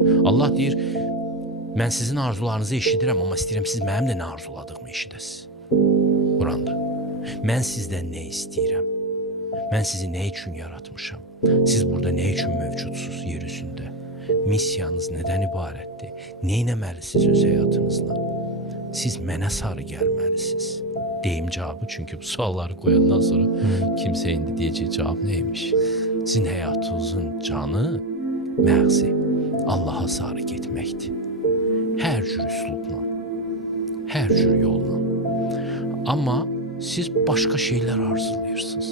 Allah deyir, mən sizin arzularınızı eşidirəm, amma istəyirəm siz mənim də nə arzuladığımı eşidəsiniz. Quranda. Mən sizdən nə istəyirəm? Mən sizi nə üçün yaratmışam? Siz burada nə üçün mövcudsuz yer üzündə? Missiyanız nədən ibarətdir? Nə etməlisiniz öz həyatınızla? Siz mənə sarı gəlməlisiniz. Deyim cavabı, çünki bu sualları qoyandan sonra kimsə indi deyəcək cavab neymiş? Sizin həyatınızın canı, məğzi Allaha sarı getməkdir. Hər cür üslubla, hər cür yolla. Amma siz başqa şeylər arzulayırsınız.